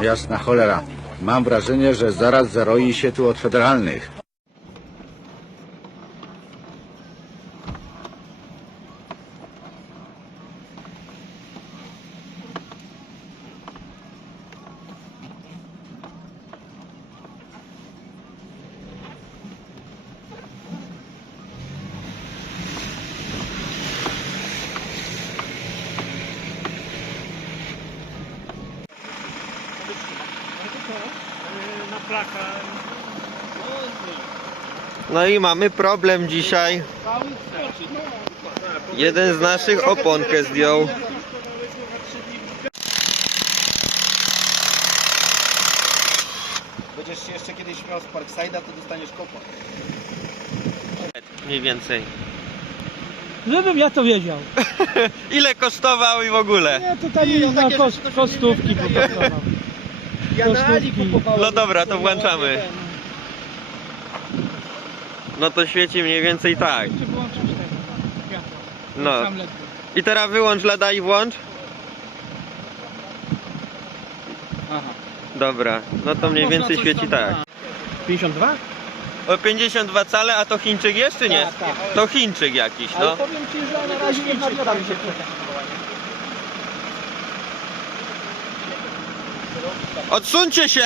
Jasna cholera. Mam wrażenie, że zaraz zaroi się tu od federalnych. Na plaka. No i mamy problem dzisiaj. Jeden z naszych oponkę zdjął. Będziesz się jeszcze kiedyś śmiał z Parkside'a, to dostaniesz kopa. Mniej więcej. Żebym ja to wiedział. Ile kosztował i w ogóle? Nie, tutaj Nie, nie o na takie kos, to kostówki. Ja na Ali kupowałem. No dobra, to włączamy. No to świeci mniej więcej tak. Tego światło. No. Sam. I teraz wyłącz LEDa i włącz. Aha. Dobra, no to mniej Można więcej coś świeci tam- tak. 52? O 52 cale, a to Chińczyk jest czy nie? Tak, tak. To Chińczyk jakiś, Ale no. powiem Ci, że na razie nie dioda mi się Odsuńcie się!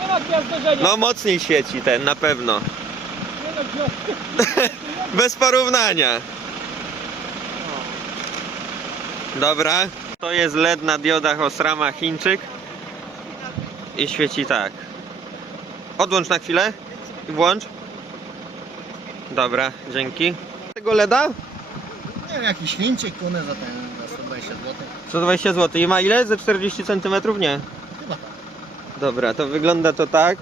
Nie ma gwiazdorzenia. No mocniej świeci ten, na pewno. Nie ma gwiazdorzenia. Bez porównania. Dobra. To jest LED na diodach Osrama Chińczyk. I świeci tak. Odłącz na chwilę. I włącz. Dobra, dzięki. Tego LEDa? Nie wiem, jakiś Chińczyk kunę za ten, 120 zł. 120 zł. I ma ile? Ze 40 cm? Nie. Chyba tak. Dobra, to wygląda to tak.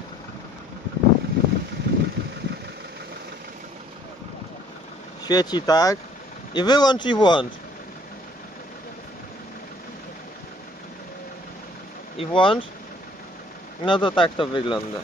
Świeci tak. I wyłącz i włącz. I włącz. No to tak to wygląda.